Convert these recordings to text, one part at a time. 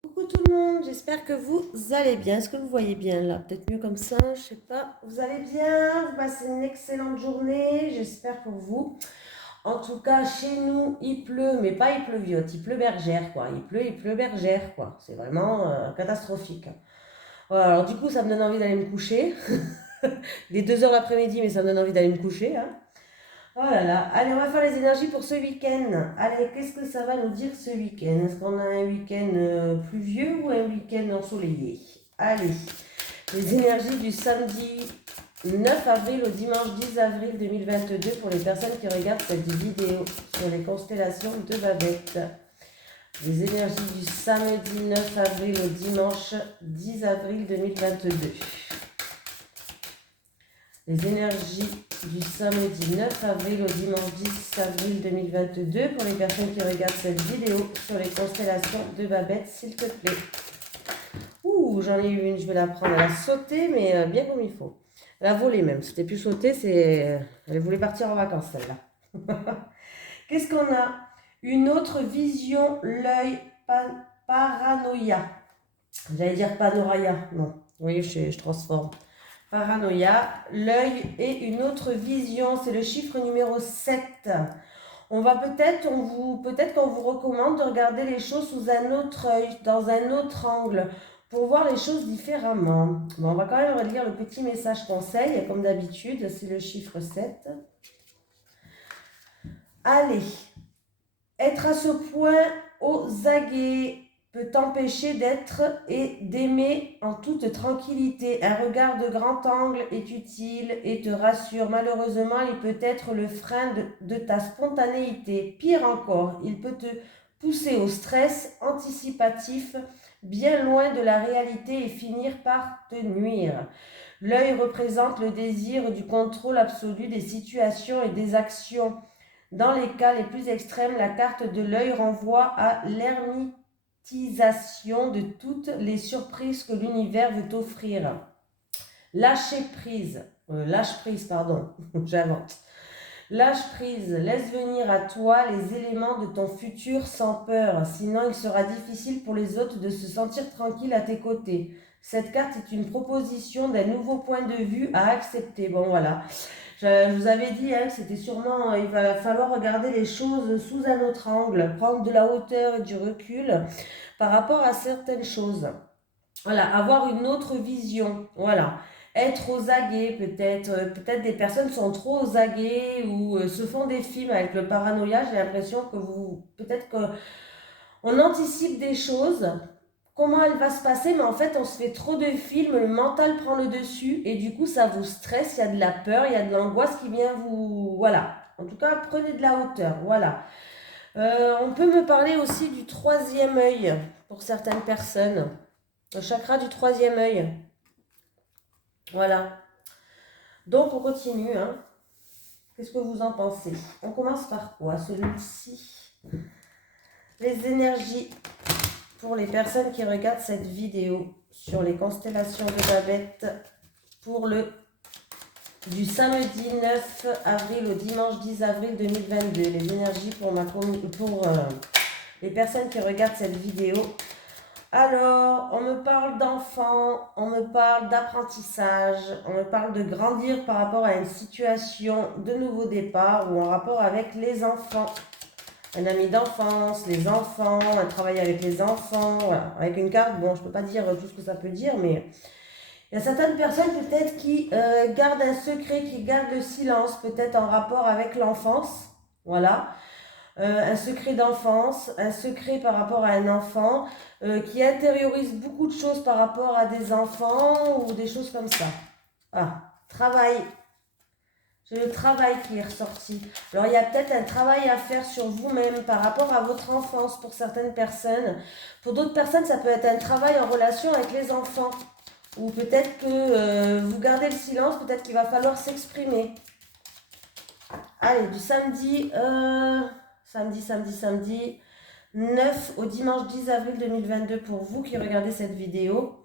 Coucou tout le monde, j'espère que vous allez bien. Est-ce que vous voyez bien là? Peut-être mieux comme ça, je sais pas. Vous allez bien? Vous passez une excellente journée, j'espère pour vous. En tout cas, chez nous, il pleut, mais pas il pleuviote, il pleut bergère quoi. Il pleut bergère quoi. C'est vraiment catastrophique. Voilà, alors du coup, ça me donne envie d'aller me coucher. Il est 2 heures l'après-midi, mais ça me donne envie d'aller me coucher, hein. Oh là là, allez, on va faire les énergies pour ce week-end. Allez, qu'est-ce que ça va nous dire ce week-end? Est-ce qu'on a un week-end pluvieux ou un week-end ensoleillé? Allez, les énergies du samedi 9 avril au dimanche 10 avril 2022 pour les personnes qui regardent cette vidéo sur les constellations de Babette. Les énergies du samedi 9 avril au dimanche 10 avril 2022. Les énergies du samedi 9 avril au dimanche 10 avril 2022 pour les personnes qui regardent cette vidéo sur les constellations de Babette, s'il te plaît. Ouh, j'en ai eu une, je vais la prendre. Elle a sauté, mais bien comme il faut. Elle a volé même. C'était plus sauter, c'est. Elle voulait partir en vacances, celle-là. Qu'est-ce qu'on a? Une autre vision, l'œil paranoïa. J'allais dire panoraya, non. Oui, je transforme. Paranoïa, l'œil et une autre vision, c'est le chiffre numéro 7. On va peut-être qu'on vous recommande de regarder les choses sous un autre œil, dans un autre angle, pour voir les choses différemment. Bon, on va quand même relire le petit message conseil, comme d'habitude, c'est le chiffre 7. Allez, être à ce point aux aguets peut t'empêcher d'être et d'aimer en toute tranquillité. Un regard de grand angle est utile et te rassure. Malheureusement, il peut être le frein de ta spontanéité. Pire encore, il peut te pousser au stress anticipatif, bien loin de la réalité et finir par te nuire. L'œil représente le désir du contrôle absolu des situations et des actions. Dans les cas les plus extrêmes, la carte de l'œil renvoie à l'hermétisation de toutes les surprises que l'univers veut t'offrir. Lâche prise, pardon, j'invente. Lâche prise, laisse venir à toi les éléments de ton futur sans peur, sinon il sera difficile pour les autres de se sentir tranquilles à tes côtés. Cette carte est une proposition d'un nouveau point de vue à accepter. Bon voilà, je vous avais dit que c'était sûrement, il va falloir regarder les choses sous un autre angle, prendre de la hauteur et du recul par rapport à certaines choses. Voilà, avoir une autre vision. Voilà. Être aux aguets, peut-être. Peut-être des personnes sont trop aux aguets ou se font des films avec le paranoïa. J'ai l'impression que vous. Peut-être qu'on anticipe des choses, comment elle va se passer, mais en fait, on se fait trop de films, le mental prend le dessus et du coup, ça vous stresse. Il y a de la peur, il y a de l'angoisse qui vient vous. Voilà. En tout cas, prenez de la hauteur. Voilà. On peut me parler aussi du troisième œil pour certaines personnes. Le chakra du troisième œil. Voilà. Donc on continue, hein. Qu'est-ce que vous en pensez? On commence par quoi? Celui-ci. Les énergies pour les personnes qui regardent cette vidéo sur les constellations de Babette pour le du samedi 9 avril au dimanche 10 avril 2022. Les énergies pour les personnes qui regardent cette vidéo. Alors, on me parle d'enfants, on me parle d'apprentissage, on me parle de grandir par rapport à une situation de nouveau départ ou en rapport avec les enfants. Un ami d'enfance, les enfants, un travail avec les enfants, voilà. Avec une carte, bon, je ne peux pas dire tout ce que ça peut dire, mais il y a certaines personnes peut-être qui gardent un secret, qui gardent le silence, peut-être en rapport avec l'enfance, voilà. Un secret d'enfance, un secret par rapport à un enfant, qui intériorise beaucoup de choses par rapport à des enfants ou des choses comme ça. Ah, travail. C'est le travail qui est ressorti. Alors il y a peut-être un travail à faire sur vous-même par rapport à votre enfance pour certaines personnes. Pour d'autres personnes, ça peut être un travail en relation avec les enfants. Ou peut-être que vous gardez le silence, peut-être qu'il va falloir s'exprimer. Allez, du samedi 9 au dimanche 10 avril 2022 pour vous qui regardez cette vidéo.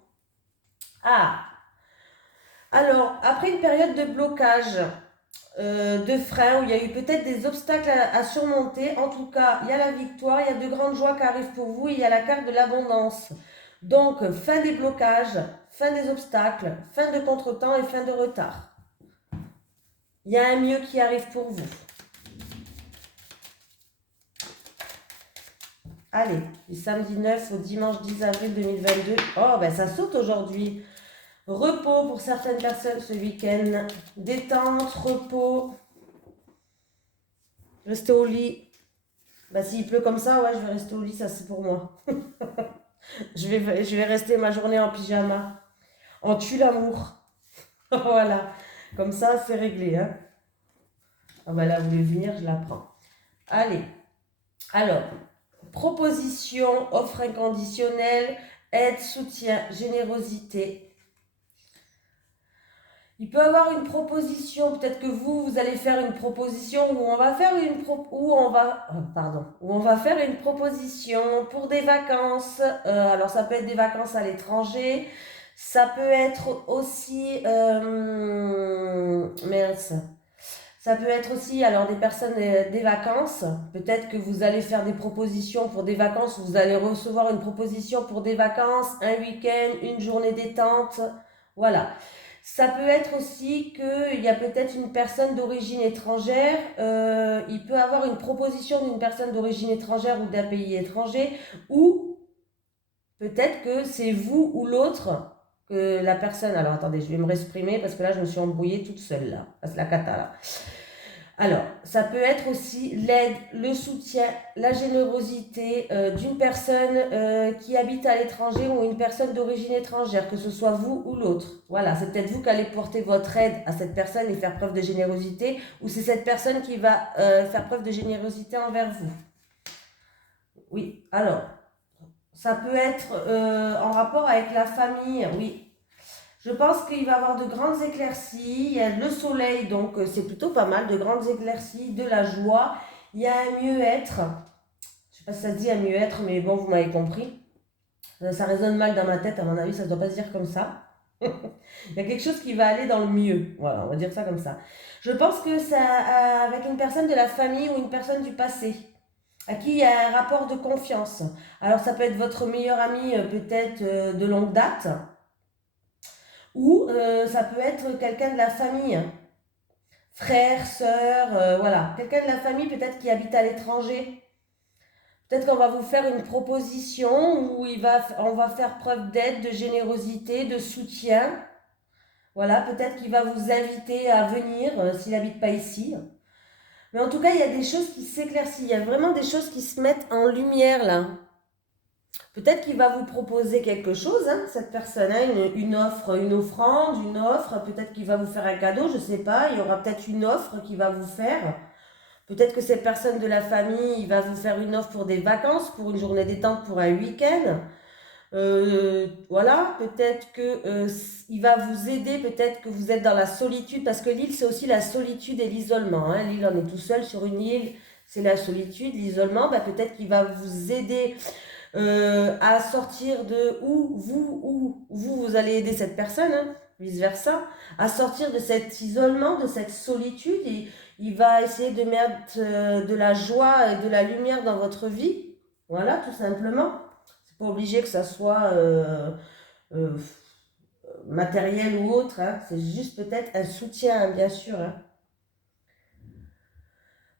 Ah, alors, après une période de blocage, de freins, où il y a eu peut-être des obstacles à surmonter. En tout cas, il y a la victoire, il y a de grandes joies qui arrivent pour vous, et il y a la carte de l'abondance. Donc, fin des blocages, fin des obstacles, fin de contretemps et fin de retard. Il y a un mieux qui arrive pour vous. Allez, du samedi 9 au dimanche 10 avril 2022. Oh, ben ça saute aujourd'hui. Repos pour certaines personnes ce week-end. Détente, repos. Rester au lit. Bah, s'il pleut comme ça, ouais, je vais rester au lit, ça c'est pour moi. je vais rester ma journée en pyjama. En tue l'amour. Voilà. Comme ça, c'est réglé. Hein. Ah bah là, vous voulez venir, je la prends. Allez. Alors, proposition, offre inconditionnelle, aide, soutien, générosité. Il peut avoir une proposition, peut-être que vous allez faire une proposition où on va faire une proposition pour des vacances. Alors ça peut être des vacances à l'étranger, ça peut être aussi ça peut être aussi alors des personnes des vacances. Peut-être que vous allez faire des propositions pour des vacances, vous allez recevoir une proposition pour des vacances, un week-end, une journée détente, voilà. Ça peut être aussi qu'il y a peut-être une personne d'origine étrangère, il peut avoir une proposition d'une personne d'origine étrangère ou d'un pays étranger, ou peut-être que c'est vous ou l'autre, que la personne... Alors attendez, je vais me réexprimer parce que là je me suis embrouillée toute seule là, c'est la cata là. Alors, ça peut être aussi l'aide, le soutien, la générosité d'une personne qui habite à l'étranger ou une personne d'origine étrangère, que ce soit vous ou l'autre. Voilà, c'est peut-être vous qui allez porter votre aide à cette personne et faire preuve de générosité, ou c'est cette personne qui va faire preuve de générosité envers vous. Oui, alors, ça peut être en rapport avec la famille, oui. Je pense qu'il va y avoir de grandes éclaircies, il y a le soleil, donc c'est plutôt pas mal, de grandes éclaircies, de la joie, il y a un mieux-être, je sais pas si ça se dit un mieux-être, mais bon, vous m'avez compris, ça résonne mal dans ma tête, à mon avis, ça ne doit pas se dire comme ça. Il y a quelque chose qui va aller dans le mieux, voilà, on va dire ça comme ça. Je pense que ça, avec une personne de la famille ou une personne du passé, à qui il y a un rapport de confiance. Alors ça peut être votre meilleur ami, peut-être de longue date, ou ça peut être quelqu'un de la famille, frère, sœur, voilà. Quelqu'un de la famille peut-être qui habite à l'étranger. Peut-être qu'on va vous faire une proposition où on va faire preuve d'aide, de générosité, de soutien. Voilà, peut-être qu'il va vous inviter à venir s'il n'habite pas ici. Mais en tout cas, il y a des choses qui s'éclaircissent. Il y a vraiment des choses qui se mettent en lumière là. Peut-être qu'il va vous proposer quelque chose, hein, cette personne, hein, une offre, une offrande, une offre. Peut-être qu'il va vous faire un cadeau, je ne sais pas. Il y aura peut-être une offre qu'il va vous faire. Peut-être que cette personne de la famille, il va vous faire une offre pour des vacances, pour une journée détente, pour un week-end. Voilà, peut-être que il va vous aider, peut-être que vous êtes dans la solitude, parce que l'île, c'est aussi la solitude et l'isolement. Hein. L'île, on est tout seul sur une île, c'est la solitude, l'isolement. Bah, peut-être qu'il va vous aider à sortir de vous allez aider cette personne, hein, vice-versa, à sortir de cet isolement, de cette solitude, et il va essayer de mettre de la joie et de la lumière dans votre vie, voilà, tout simplement. C'est pas obligé que ça soit euh, matériel ou autre, hein. C'est juste peut-être un soutien, hein, bien sûr, hein.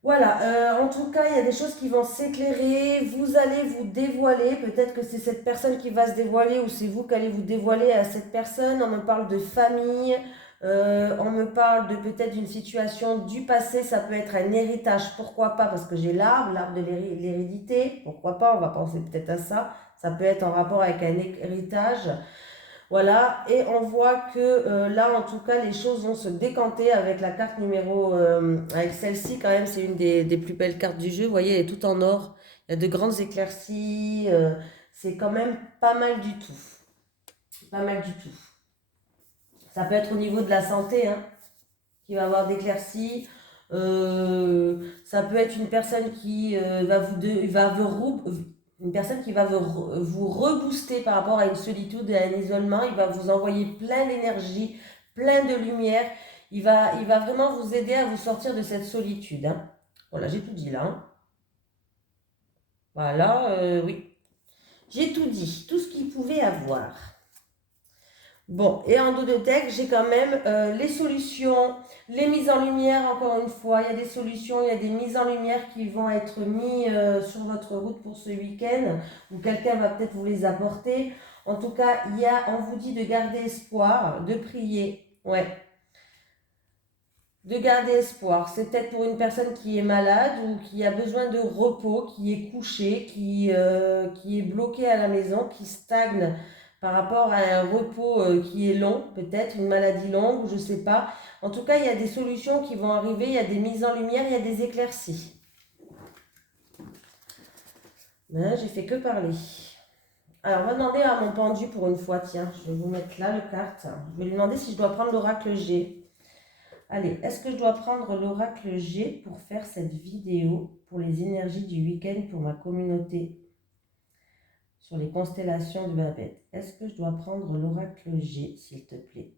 Voilà, en tout cas, il y a des choses qui vont s'éclairer, vous allez vous dévoiler, peut-être que c'est cette personne qui va se dévoiler ou c'est vous qui allez vous dévoiler à cette personne. On me parle de famille, on me parle de peut-être d'une situation du passé, ça peut être un héritage, pourquoi pas, parce que j'ai l'arbre de l'hérédité, pourquoi pas, on va penser peut-être à ça, ça peut être en rapport avec un héritage. Voilà, et on voit que là, en tout cas, les choses vont se décanter avec la carte numéro... avec celle-ci, quand même, c'est une des plus belles cartes du jeu. Vous voyez, elle est toute en or. Il y a de grandes éclaircies. C'est quand même pas mal du tout. Pas mal du tout. Ça peut être au niveau de la santé, hein, qui va avoir d'éclaircies. Ça peut être une personne qui une personne qui va vous rebooster par rapport à une solitude et à un isolement. Il va vous envoyer plein d'énergie, plein de lumière. il va vraiment vous aider à vous sortir de cette solitude. Hein. Voilà, j'ai tout dit là. Hein. Voilà, oui. J'ai tout dit, tout ce qu'il pouvait avoir. Bon, et en dos de deck, j'ai quand même les solutions, les mises en lumière, encore une fois. Il y a des solutions, il y a des mises en lumière qui vont être mises sur votre route pour ce week-end, ou quelqu'un va peut-être vous les apporter. En tout cas, on vous dit de garder espoir, de prier, ouais. De garder espoir. C'est peut-être pour une personne qui est malade ou qui a besoin de repos, qui est couchée, qui est bloquée à la maison, qui stagne par rapport à un repos qui est long, peut-être une maladie longue, je ne sais pas. En tout cas, il y a des solutions qui vont arriver, il y a des mises en lumière, il y a des éclaircies. Ben, j'ai fait que parler. Alors, on va demander à mon pendu pour une fois, tiens, je vais vous mettre là le carte. Je vais lui demander si je dois prendre l'oracle G. Allez, est-ce que je dois prendre l'oracle G pour faire cette vidéo pour les énergies du week-end pour ma communauté sur les constellations de Babette? Est-ce que je dois prendre l'oracle G, s'il te plaît,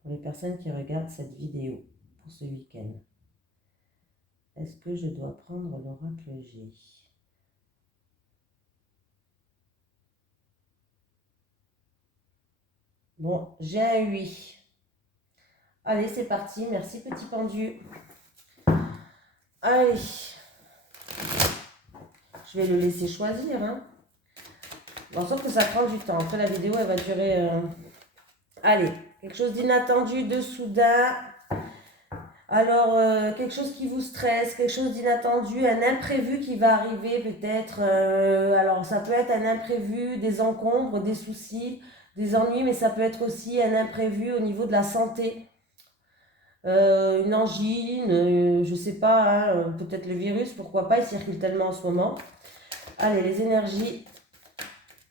pour les personnes qui regardent cette vidéo pour ce week-end? Est-ce que je dois prendre l'oracle G? Bon, j'ai un oui. Allez, c'est parti. Merci, petit pendu. Allez. Je vais le laisser choisir. Hein. Bon, sauf que ça prend du temps. Après, la vidéo, elle va durer... Allez, quelque chose d'inattendu, de soudain. Alors, quelque chose qui vous stresse, quelque chose d'inattendu, un imprévu qui va arriver peut-être. Alors, ça peut être un imprévu, des encombres, des soucis, des ennuis, mais ça peut être aussi un imprévu au niveau de la santé. Une angine, je sais pas, hein, peut-être le virus, pourquoi pas, il circule tellement en ce moment. Allez, les énergies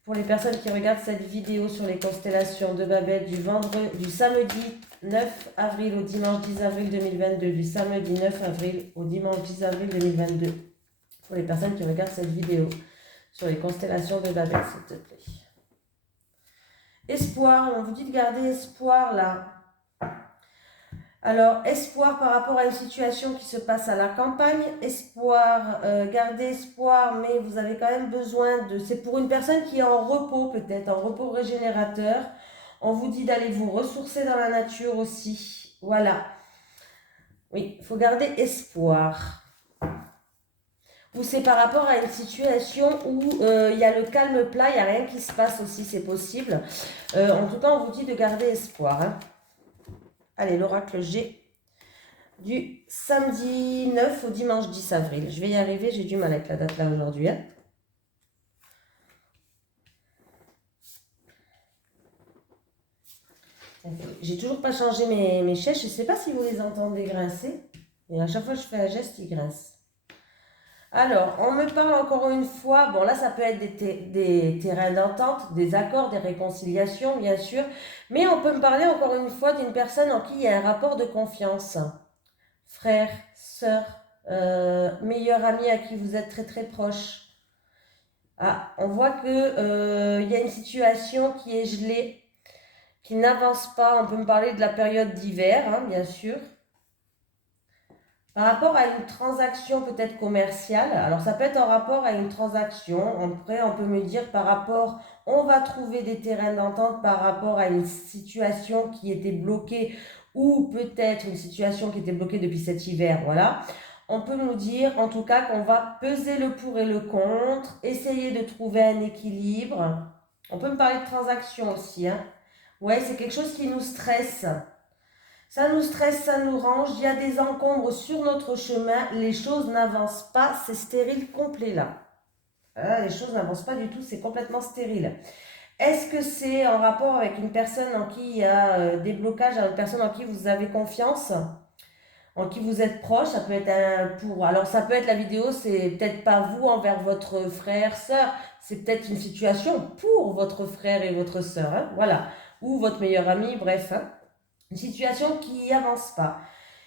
pour les personnes qui regardent cette vidéo sur les constellations de Babette du samedi 9 avril au dimanche 10 avril 2022, du samedi 9 avril au dimanche 10 avril 2022, pour les personnes qui regardent cette vidéo sur les constellations de Babette, s'il te plaît. Espoir, on vous dit de garder espoir là. Alors, espoir par rapport à une situation qui se passe à la campagne, espoir, gardez espoir, mais vous avez quand même besoin de... C'est pour une personne qui est en repos peut-être, en repos régénérateur. On vous dit d'aller vous ressourcer dans la nature aussi. Voilà. Oui, il faut garder espoir. Ou c'est par rapport à une situation où il y a le calme plat, il n'y a rien qui se passe aussi, c'est possible. En tout cas, on vous dit de garder espoir. Hein. Allez, l'oracle G du samedi 9 au dimanche 10 avril. Je vais y arriver, j'ai du mal avec la date là aujourd'hui. Hein. J'ai toujours pas changé mes chaises. Je ne sais pas si vous les entendez grincer. Et à chaque fois que je fais un geste, ils grincent. Alors, on me parle encore une fois, bon là ça peut être des terrains d'entente, des accords, des réconciliations bien sûr, mais on peut me parler encore une fois d'une personne en qui il y a un rapport de confiance. Frère, sœur, meilleur ami à qui vous êtes très très proche. Ah, on voit que y a une situation qui est gelée, qui n'avance pas. On peut me parler de la période d'hiver, hein, bien sûr. Par rapport à une transaction peut-être commerciale, alors ça peut être en rapport à une transaction, après on peut me dire par rapport, on va trouver des terrains d'entente par rapport à une situation qui était bloquée ou peut-être une situation qui était bloquée depuis cet hiver, voilà. On peut nous dire en tout cas qu'on va peser le pour et le contre, essayer de trouver un équilibre. On peut me parler de transaction aussi, hein. Ouais, c'est quelque chose qui nous stresse. Ça nous stresse, ça nous range, il y a des encombres sur notre chemin, les choses n'avancent pas, c'est stérile complet là. Les choses n'avancent pas du tout, c'est complètement stérile. Est-ce que c'est en rapport avec une personne en qui il y a des blocages, une personne en qui vous avez confiance, en qui vous êtes proche? Ça peut être alors ça peut être la vidéo, c'est peut-être pas vous envers votre frère, sœur, c'est peut-être une situation pour votre frère et votre sœur, hein, voilà, ou votre meilleur ami, bref, hein. Une situation qui n'avance pas.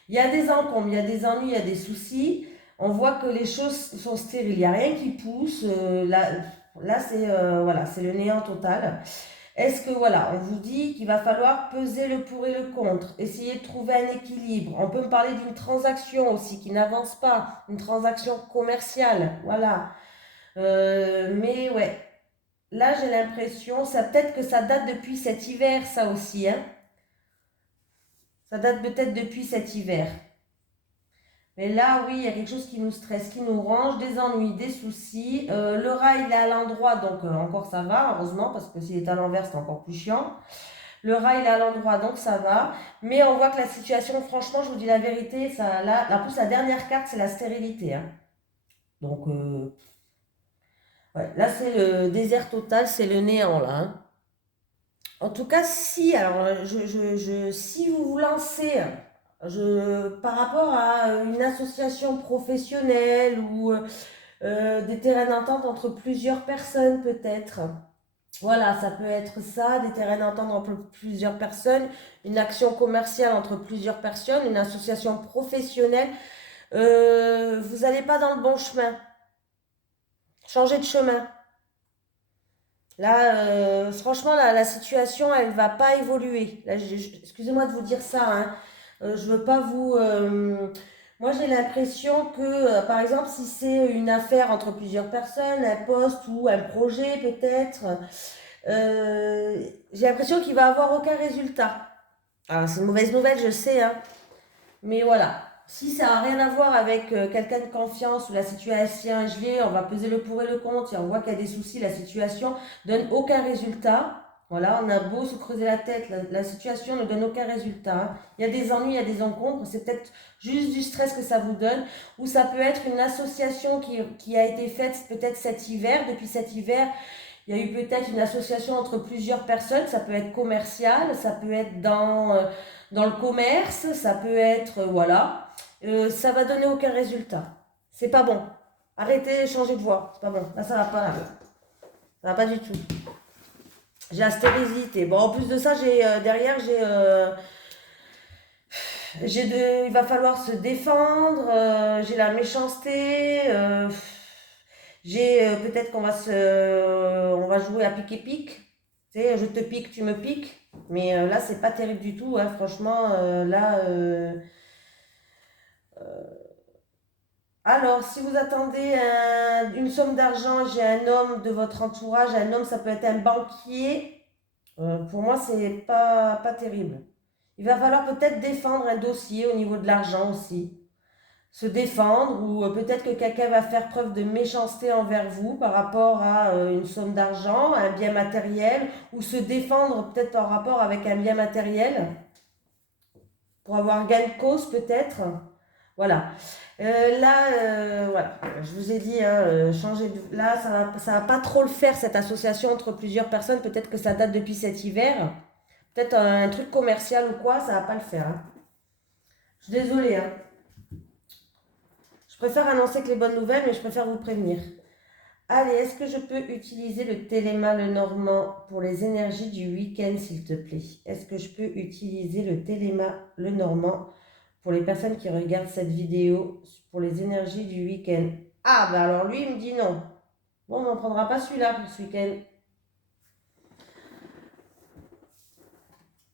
Il y a des encombres, il y a des ennuis, il y a des soucis. On voit que les choses sont stériles. Il n'y a rien qui pousse. Là c'est voilà, c'est le néant total. Est-ce que, voilà, on vous dit qu'il va falloir peser le pour et le contre, essayer de trouver un équilibre. On peut me parler d'une transaction aussi qui n'avance pas, une transaction commerciale, voilà. Mais ouais, là j'ai l'impression, ça peut-être que ça date depuis cet hiver, ça aussi, hein. Ça date peut-être depuis cet hiver. Mais là, oui, il y a quelque chose qui nous stresse, qui nous range, des ennuis, des soucis. Le rat, il est à l'endroit, donc encore ça va, heureusement, parce que s'il est à l'envers, c'est encore plus chiant. Le rat, il est à l'endroit, donc ça va. Mais on voit que la situation, franchement, je vous dis la vérité, ça, là, en plus, la dernière carte, c'est la stérilité, hein. Donc, ouais, là, c'est le désert total, c'est le néant, là, hein. En tout cas, si, alors, si vous vous lancez par rapport à une association professionnelle ou des terrains d'entente entre plusieurs personnes, peut-être. Voilà, ça peut être ça, des terrains d'entente entre plusieurs personnes, une action commerciale entre plusieurs personnes, une association professionnelle. Vous n'allez pas dans le bon chemin. Changez de chemin. Là, franchement, la situation, elle ne va pas évoluer. Là, excusez-moi de vous dire ça, hein. Je veux pas vous... moi, j'ai l'impression que, par exemple, si c'est une affaire entre plusieurs personnes, un poste ou un projet peut-être, j'ai l'impression qu'il va avoir aucun résultat. Alors, c'est une mauvaise nouvelle, je sais, hein. Mais voilà, si ça n'a rien à voir avec quelqu'un de confiance ou la situation est gelée, on va peser le pour et le contre et on voit qu'il y a des soucis, la situation donne aucun résultat. Voilà, on a beau se creuser la tête, la situation ne donne aucun résultat. Il y a des ennuis, il y a des encombres, c'est peut-être juste du stress que ça vous donne. Ou ça peut être une association qui a été faite peut-être cet hiver. Depuis cet hiver, il y a eu peut-être une association entre plusieurs personnes, ça peut être commercial, ça peut être dans le commerce, ça peut être, voilà. Ça va donner aucun résultat. C'est pas bon. Arrêtez, changez de voie. C'est pas bon. Là, ça va pas. Là. Ça va pas du tout. J'ai la stérilité. Bon, en plus de ça, derrière, il va falloir se défendre. J'ai la méchanceté. Peut-être on va jouer à pique et pique. Tu sais, je te pique, tu me piques. Mais là, c'est pas terrible du tout, hein. Franchement, là. Alors, si vous attendez une somme d'argent, j'ai un homme de votre entourage. Un homme, ça peut être un banquier. Pour moi, c'est pas terrible. Il va falloir peut-être défendre un dossier au niveau de l'argent aussi. Se défendre ou peut-être que quelqu'un va faire preuve de méchanceté envers vous par rapport à une somme d'argent, un bien matériel, ou se défendre peut-être en rapport avec un bien matériel pour avoir gain de cause peut-être. Voilà. Là, voilà, je vous ai dit, hein, changer de... Là, ça va pas trop le faire, cette association entre plusieurs personnes. Peut-être que ça date depuis cet hiver. Peut-être un truc commercial ou quoi, ça va pas le faire, hein. Je suis désolée, hein. Je préfère annoncer que les bonnes nouvelles, mais je préfère vous prévenir. Allez, est-ce que je peux utiliser le Téléma le Normand pour les énergies du week-end, s'il te plaît? Est-ce que je peux utiliser le Téléma le Normand pour les personnes qui regardent cette vidéo pour les énergies du week-end? Ah, bah alors lui, il me dit non. Bon, on n'en prendra pas celui-là pour ce week-end.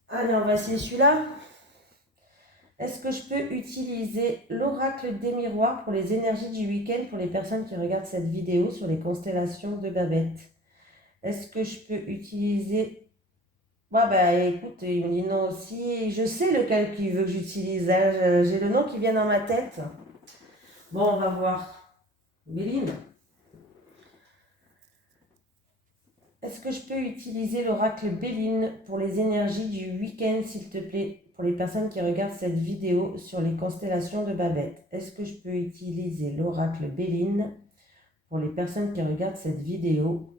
Allez, on va essayer celui-là. Est-ce que je peux utiliser l'oracle des miroirs pour les énergies du week-end pour les personnes qui regardent cette vidéo sur les constellations de Babette? Est-ce que je peux utiliser... Ouais, bah écoute, il me dit non aussi. Je sais lequel qu'il veut que j'utilise, hein. J'ai le nom qui vient dans ma tête. Bon, on va voir. Béline. Est-ce que je peux utiliser l'oracle Béline pour les énergies du week-end, s'il te plaît, pour les personnes qui regardent cette vidéo sur les constellations de Babette? Est-ce que je peux utiliser l'oracle Béline pour les personnes qui regardent cette vidéo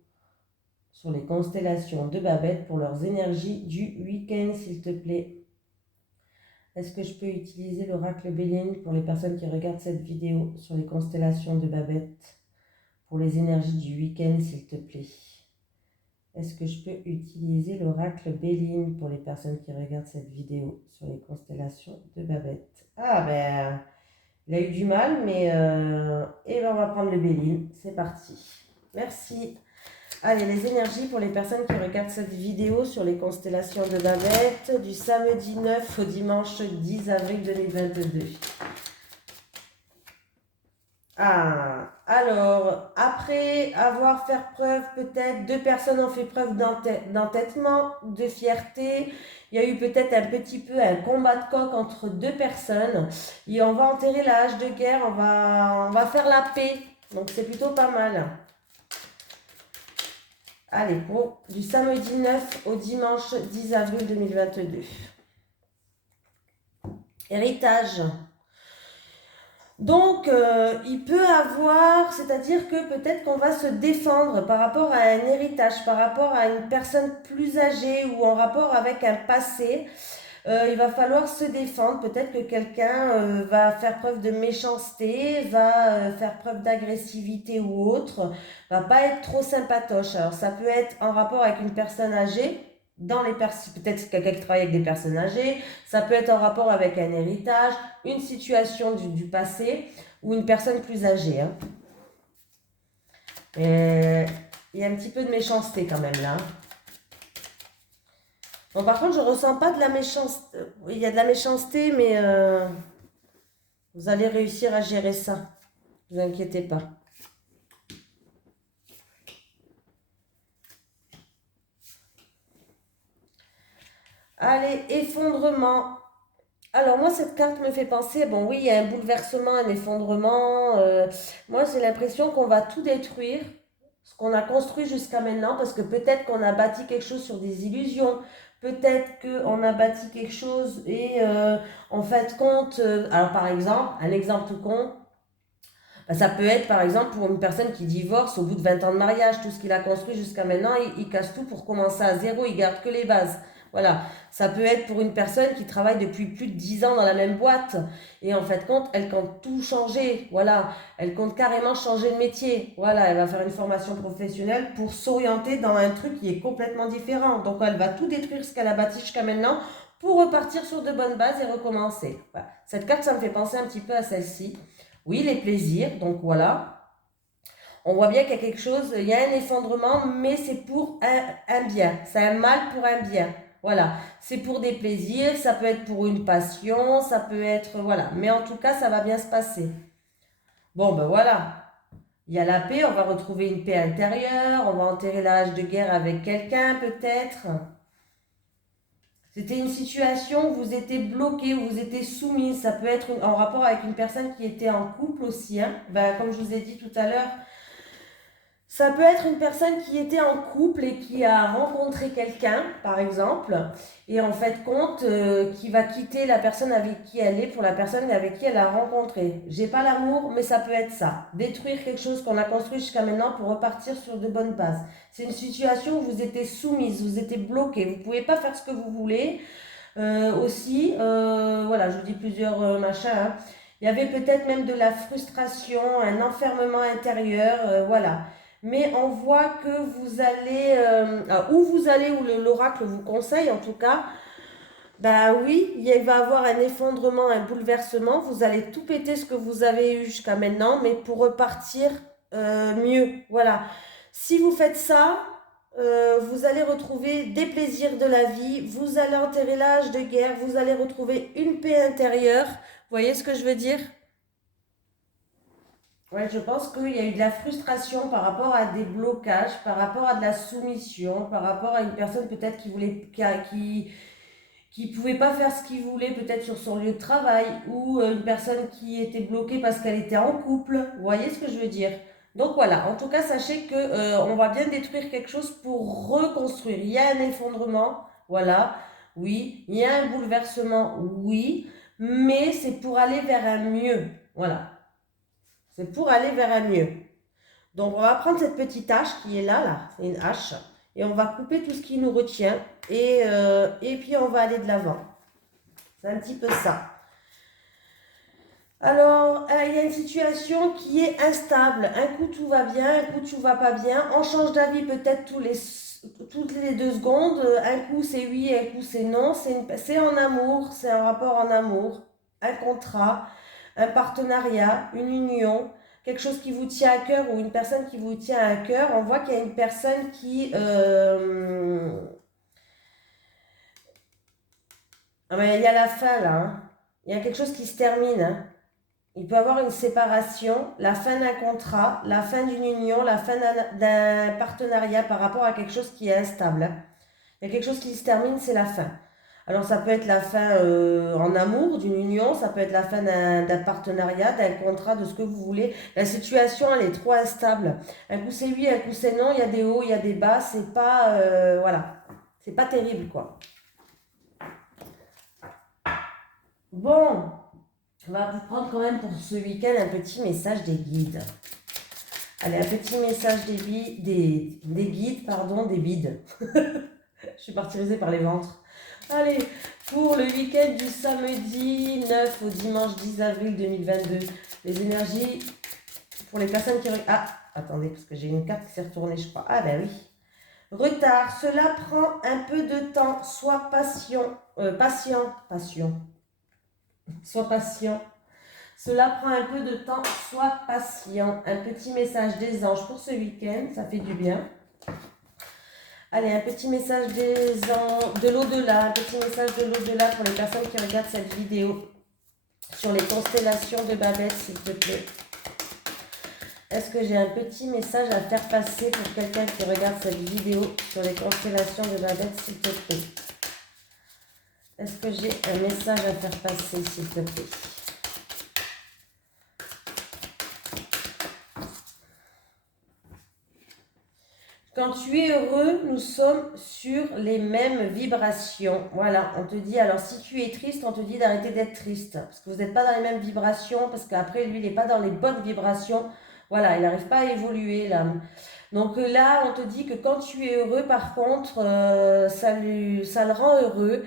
sur les constellations de Babette pour leurs énergies du week-end, s'il te plaît? Est-ce que je peux utiliser l'oracle Béline pour les personnes qui regardent cette vidéo sur les constellations de Babette pour les énergies du week-end, s'il te plaît? Est-ce que je peux utiliser l'oracle Béline pour les personnes qui regardent cette vidéo sur les constellations de Babette? Ah ben, il a eu du mal, mais et ben on va prendre le Béline. C'est parti. Merci. Allez, les énergies pour les personnes qui regardent cette vidéo sur les constellations de Babette du samedi 9 au dimanche 10 avril 2022. Ah, alors, après avoir fait preuve, peut-être, deux personnes ont fait preuve d'entêtement, de fierté. Il y a eu peut-être un petit peu un combat de coq entre deux personnes. Et on va enterrer la hache de guerre, on va faire la paix. Donc, c'est plutôt pas mal. Allez, pour du samedi 9 au dimanche 10 avril 2022. Héritage. Donc, il peut avoir, c'est-à-dire que peut-être qu'on va se défendre par rapport à un héritage, par rapport à une personne plus âgée ou en rapport avec un passé. Il va falloir se défendre. Peut-être que quelqu'un va faire preuve de méchanceté, va faire preuve d'agressivité ou autre, va pas être trop sympatoche. Alors, ça peut être en rapport avec une personne âgée. Peut-être quelqu'un qui travaille avec des personnes âgées, ça peut être en rapport avec un héritage, une situation du passé ou une personne plus âgée. Hein. Et il y a un petit peu de méchanceté quand même là. Bon, par contre, je ressens pas de la méchanceté. Il y a de la méchanceté, mais vous allez réussir à gérer ça. Ne vous inquiétez pas. Allez, effondrement. Alors moi, cette carte me fait penser, bon oui, il y a un bouleversement, un effondrement. Moi, j'ai l'impression qu'on va tout détruire, ce qu'on a construit jusqu'à maintenant, parce que peut-être qu'on a bâti quelque chose sur des illusions, peut-être qu'on a bâti quelque chose et en fait compte, alors par exemple, un exemple tout con, bah, ça peut être par exemple pour une personne qui divorce au bout de 20 ans de mariage, tout ce qu'il a construit jusqu'à maintenant, il casse tout pour commencer à zéro, il garde que les bases. Voilà, ça peut être pour une personne qui travaille depuis plus de 10 ans dans la même boîte et en fait compte, elle compte tout changer. Voilà, elle compte carrément changer de métier. Voilà, elle va faire une formation professionnelle pour s'orienter dans un truc qui est complètement différent. Donc elle va tout détruire ce qu'elle a bâti jusqu'à maintenant pour repartir sur de bonnes bases et recommencer. Voilà. Cette carte, ça me fait penser un petit peu à celle-ci. Oui, les plaisirs, donc voilà. On voit bien qu'il y a quelque chose, il y a un effondrement, mais c'est pour un bien. C'est un mal pour un bien. Voilà, c'est pour des plaisirs, ça peut être pour une passion, ça peut être, voilà. Mais en tout cas, ça va bien se passer. Bon, ben voilà. Il y a la paix, on va retrouver une paix intérieure, on va enterrer la hache de guerre avec quelqu'un peut-être. C'était une situation où vous étiez bloqué, où vous étiez soumis. Ça peut être en rapport avec une personne qui était en couple aussi. Hein. Ben, comme je vous ai dit tout à l'heure, ça peut être une personne qui était en couple et qui a rencontré quelqu'un, par exemple, et en fait compte qui va quitter la personne avec qui elle est pour la personne avec qui elle a rencontré. J'ai pas l'amour, mais ça peut être ça. Détruire quelque chose qu'on a construit jusqu'à maintenant pour repartir sur de bonnes bases. C'est une situation où vous étiez soumise, vous étiez bloqué, vous pouvez pas faire ce que vous voulez. Aussi, voilà, je vous dis plusieurs machins. Hein. Il y avait peut-être même de la frustration, un enfermement intérieur, voilà. Mais on voit que vous allez, où vous allez, où l'oracle vous conseille en tout cas, bah oui, il va y avoir un effondrement, un bouleversement, vous allez tout péter ce que vous avez eu jusqu'à maintenant, mais pour repartir mieux, voilà. Si vous faites ça, vous allez retrouver des plaisirs de la vie, vous allez enterrer l'âge de guerre, vous allez retrouver une paix intérieure, vous voyez ce que je veux dire? Ouais, je pense qu'il y a eu de la frustration par rapport à des blocages, par rapport à de la soumission, par rapport à une personne peut-être qui voulait, qui pouvait pas faire ce qu'il voulait peut-être sur son lieu de travail, ou une personne qui était bloquée parce qu'elle était en couple. Vous voyez ce que je veux dire? Donc voilà, en tout cas, sachez que on va bien détruire quelque chose pour reconstruire. Il y a un effondrement, voilà, oui. Il y a un bouleversement, oui. Mais c'est pour aller vers un mieux, voilà. C'est pour aller vers un mieux. Donc, on va prendre cette petite hache qui est là, c'est une hache, et on va couper tout ce qui nous retient, et puis on va aller de l'avant. C'est un petit peu ça. Alors, il y a une situation qui est instable. Un coup, tout va bien, un coup, tout va pas bien. On change d'avis peut-être toutes les 2 secondes. Un coup, c'est oui, un coup, c'est non. C'est en amour, c'est un rapport en amour, un contrat, un partenariat, une union. quelque chose qui vous tient à cœur ou une personne qui vous tient à cœur. On voit qu'il y a une personne qui... Ah ben, il y a la fin là, hein. Il y a quelque chose qui se termine, hein. Il peut y avoir une séparation, la fin d'un contrat, la fin d'une union, la fin d'un partenariat par rapport à quelque chose qui est instable, hein. Il y a quelque chose qui se termine, c'est la fin. Alors ça peut être la fin en amour d'une union, ça peut être la fin d'un partenariat, d'un contrat, de ce que vous voulez. La situation, elle est trop instable. Un coup c'est oui, un coup c'est non, il y a des hauts, il y a des bas, c'est pas... voilà, c'est pas terrible quoi. Bon, on va vous prendre quand même pour ce week-end un petit message des guides. Allez, un petit message des guides, pardon, des bides. Je suis martyrisée par les ventres. Allez, pour le week-end du samedi 9 au dimanche 10 avril 2022, les énergies pour les personnes qui... Ah, attendez, parce que j'ai une carte qui s'est retournée, je crois. Ah ben oui. Retard, cela prend un peu de temps. Sois patient. Sois patient. Cela prend un peu de temps. Sois patient. Un petit message des anges pour ce week-end, ça fait du bien. Allez, un petit message de l'au-delà, un petit message de l'au-delà pour les personnes qui regardent cette vidéo sur les constellations de Babel, s'il te plaît. Est-ce que j'ai un petit message à faire passer pour quelqu'un qui regarde cette vidéo sur les constellations de Babel, s'il te plaît? Est-ce que j'ai un message à faire passer, s'il te plaît? Quand tu es heureux, nous sommes sur les mêmes vibrations. Voilà, on te dit, alors si tu es triste, on te dit d'arrêter d'être triste. Parce que vous n'êtes pas dans les mêmes vibrations, parce qu'après, lui, il n'est pas dans les bonnes vibrations. Voilà, il n'arrive pas à évoluer, l'âme. Donc là, on te dit que quand tu es heureux, par contre, ça le rend heureux.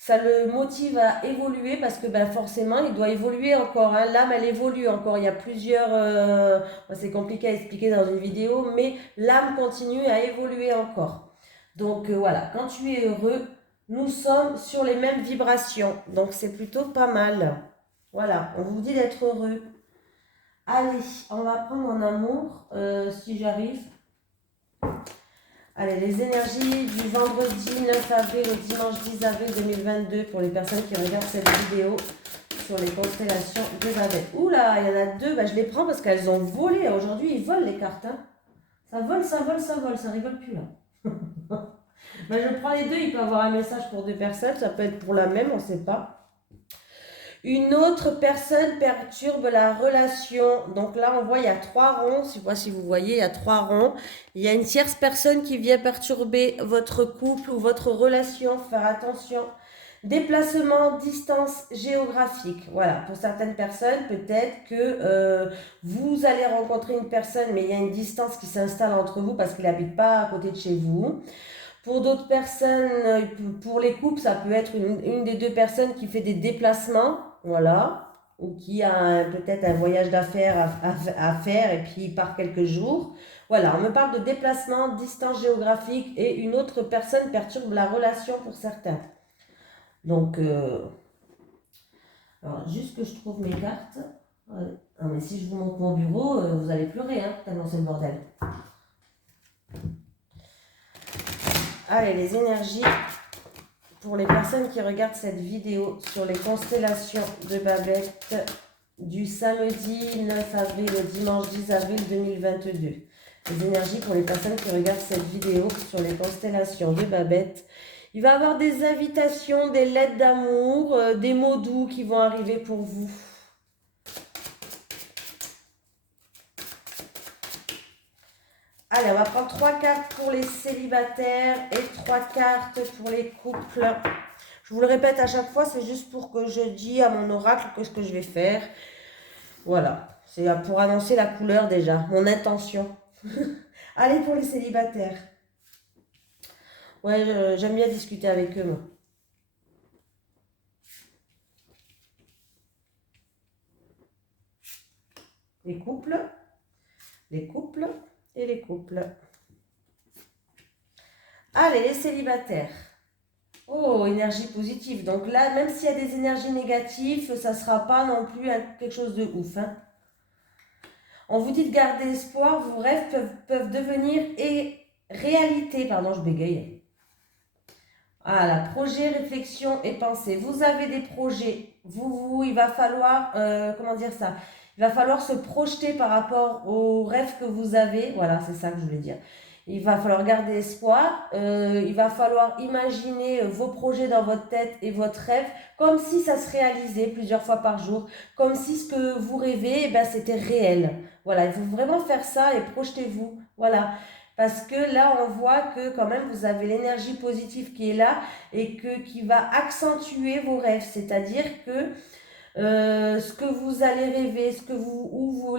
Ça le motive à évoluer parce que ben, forcément, il doit évoluer encore, hein. L'âme, elle évolue encore. Il y a plusieurs... c'est compliqué à expliquer dans une vidéo, mais l'âme continue à évoluer encore. Donc voilà, quand tu es heureux, nous sommes sur les mêmes vibrations. Donc c'est plutôt pas mal. Voilà, on vous dit d'être heureux. Allez, on va prendre en amour, si j'arrive. Allez, les énergies du vendredi 9 avril au dimanche 10 avril 2022 pour les personnes qui regardent cette vidéo sur les constellations de Babel. Oula, il y en a deux, bah, je les prends parce qu'elles ont volé. Aujourd'hui, ils volent les cartes, hein. Ça vole, ça vole, ça vole, ça rigole plus là. Bah, je prends les deux, il peut y avoir un message pour deux personnes, ça peut être pour la même, on ne sait pas. Une autre personne perturbe la relation. Donc là, on voit, il y a 3 ronds. Je ne sais pas si vous voyez, il y a 3 ronds. Il y a une tierce personne qui vient perturber votre couple ou votre relation. Faire attention. Déplacement, distance géographique. Voilà, pour certaines personnes, peut-être que vous allez rencontrer une personne, mais il y a une distance qui s'installe entre vous parce qu'il n'habite pas à côté de chez vous. Pour d'autres personnes, pour les couples, ça peut être une des deux personnes qui fait des déplacements, voilà, ou qui a peut-être un voyage d'affaires à faire et puis il part quelques jours. Voilà, on me parle de déplacement, distance géographique et une autre personne perturbe la relation pour certains. Donc, alors juste que je trouve mes cartes. Non, mais si je vous montre mon bureau, vous allez pleurer, hein, tellement c'est le bordel. Allez, les énergies pour les personnes qui regardent cette vidéo sur les constellations de Babette du samedi 9 avril au dimanche 10 avril 2022. Les énergies pour les personnes qui regardent cette vidéo sur les constellations de Babette. Il va y avoir des invitations, des lettres d'amour, des mots doux qui vont arriver pour vous. Allez, on va prendre 3 cartes pour les célibataires et 3 cartes pour les couples. Je vous le répète à chaque fois, c'est juste pour que je dise à mon oracle que ce que je vais faire. Voilà, c'est pour annoncer la couleur déjà, mon intention. Allez, pour les célibataires. Ouais, j'aime bien discuter avec eux, moi. Les couples et les couples. Allez, les célibataires. Oh, énergie positive. Donc là, même s'il y a des énergies négatives, ça ne sera pas non plus quelque chose de ouf, hein. On vous dit de garder espoir, vos rêves peuvent devenir réalité. Pardon, je bégaye. Voilà, projet, réflexion et pensée. Vous avez des projets. Il va falloir, comment dire ça? Il va falloir se projeter par rapport aux rêves que vous avez. Voilà, c'est ça que je voulais dire. Il va falloir garder espoir. Il va falloir imaginer vos projets dans votre tête et votre rêve comme si ça se réalisait plusieurs fois par jour. Comme si ce que vous rêvez, eh ben, c'était réel. Voilà, il faut vraiment faire ça et projetez-vous. Voilà. Parce que là, on voit que quand même, vous avez l'énergie positive qui est là et qui va accentuer vos rêves. C'est-à-dire que ce que vous allez rêver,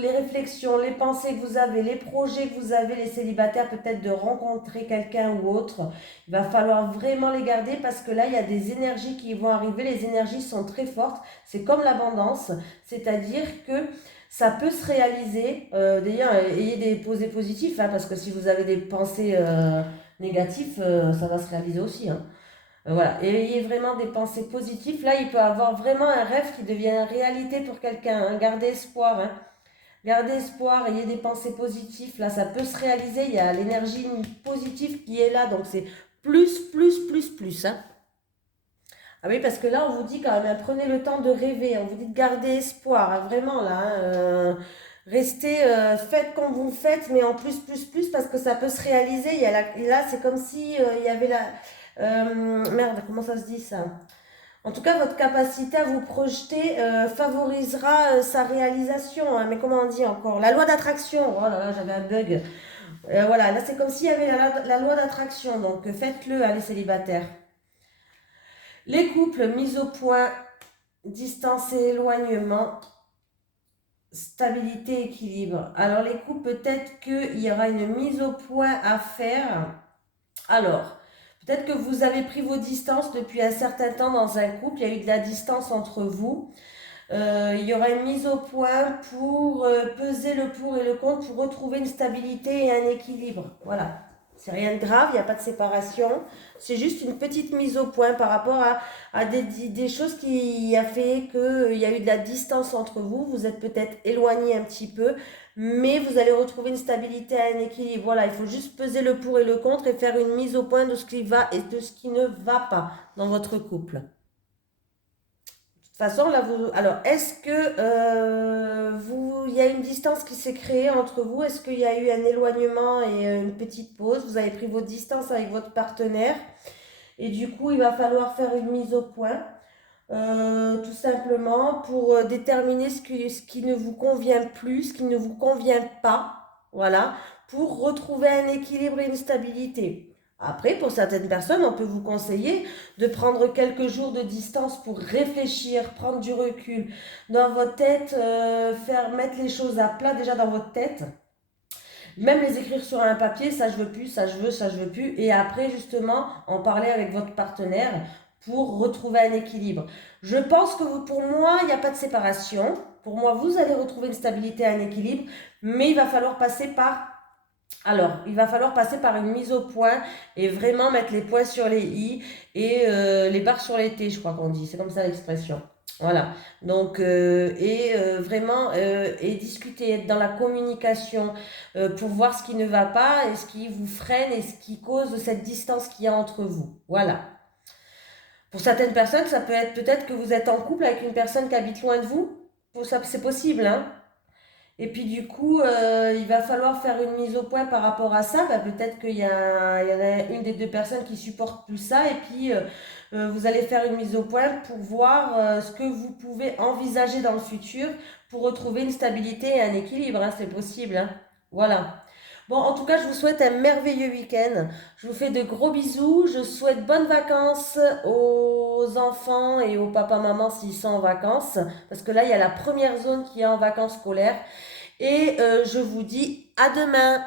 les réflexions, les pensées que vous avez, les projets que vous avez, les célibataires, peut-être de rencontrer quelqu'un ou autre, il va falloir vraiment les garder parce que là, il y a des énergies qui vont arriver. Les énergies sont très fortes. C'est comme l'abondance, c'est-à-dire que ça peut se réaliser. D'ailleurs, ayez des pensées positives, hein, parce que si vous avez des pensées négatives, ça va se réaliser aussi. Hein. Voilà, et ayez vraiment des pensées positives. Là, il peut avoir vraiment un rêve qui devient réalité pour quelqu'un. Hein. Gardez espoir. Hein. Gardez espoir, ayez des pensées positives. Là, ça peut se réaliser. Il y a l'énergie positive qui est là. Donc, c'est plus, plus, plus, plus. Hein. Ah oui, parce que là, on vous dit quand même, hein, prenez le temps de rêver. On vous dit de garder espoir. Hein, vraiment, là. Hein, restez, faites comme vous faites, mais en plus, plus, plus, parce que ça peut se réaliser. Là, c'est comme si il y avait la... merde, comment ça se dit ça? En tout cas, votre capacité à vous projeter favorisera sa réalisation. Hein, mais comment on dit encore? La loi d'attraction. Oh là là, j'avais un bug. Voilà, là, c'est comme s'il y avait la loi d'attraction. Donc, faites-le, hein, les célibataires. Les couples mis au point, distance et éloignement, stabilité, équilibre. Alors, les couples, peut-être qu'il y aura une mise au point à faire. Alors, peut-être que vous avez pris vos distances depuis un certain temps dans un couple, il y a eu de la distance entre vous. Il y aura une mise au point pour peser le pour et le contre, pour retrouver une stabilité et un équilibre. Voilà. C'est rien de grave, il n'y a pas de séparation. C'est juste une petite mise au point par rapport à des choses qui a fait qu'il y a eu de la distance entre vous. Vous êtes peut-être éloigné un petit peu, mais vous allez retrouver une stabilité, un équilibre. Voilà, il faut juste peser le pour et le contre et faire une mise au point de ce qui va et de ce qui ne va pas dans votre couple. De toute façon, là, alors, est-ce que il y a une distance qui s'est créée entre vous? Est-ce qu'il y a eu un éloignement et une petite pause? Vous avez pris vos distances avec votre partenaire et du coup, il va falloir faire une mise au point. Tout simplement pour déterminer ce qui ne vous convient plus, ce qui ne vous convient pas, voilà, pour retrouver un équilibre et une stabilité. Après, pour certaines personnes, on peut vous conseiller de prendre quelques jours de distance pour réfléchir, prendre du recul dans votre tête, mettre les choses à plat déjà dans votre tête. Même les écrire sur un papier, ça je veux plus, ça je veux, ça je veux plus. Et après, justement, en parler avec votre partenaire pour retrouver un équilibre. Je pense que pour moi, il n'y a pas de séparation. Pour moi, vous allez retrouver une stabilité, un équilibre. Mais il va falloir passer par... Alors, il va falloir passer par une mise au point et vraiment mettre les points sur les i et les barres sur les t, je crois qu'on dit. C'est comme ça l'expression. Voilà, donc vraiment et discuter, être dans la communication pour voir ce qui ne va pas et ce qui vous freine et ce qui cause cette distance qu'il y a entre vous. Voilà. Pour certaines personnes, ça peut être peut-être que vous êtes en couple avec une personne qui habite loin de vous. Pour ça, c'est possible, hein. Et puis du coup, il va falloir faire une mise au point par rapport à ça. Bah, peut-être qu'il y en a une des deux personnes qui supporte plus ça. Et puis, vous allez faire une mise au point pour voir ce que vous pouvez envisager dans le futur pour retrouver une stabilité et un équilibre. Hein, c'est possible. Hein. Voilà. Bon, en tout cas, je vous souhaite un merveilleux week-end. Je vous fais de gros bisous. Je souhaite bonnes vacances aux enfants et aux papas-mamans s'ils sont en vacances. Parce que là, il y a la première zone qui est en vacances scolaires. Et je vous dis à demain.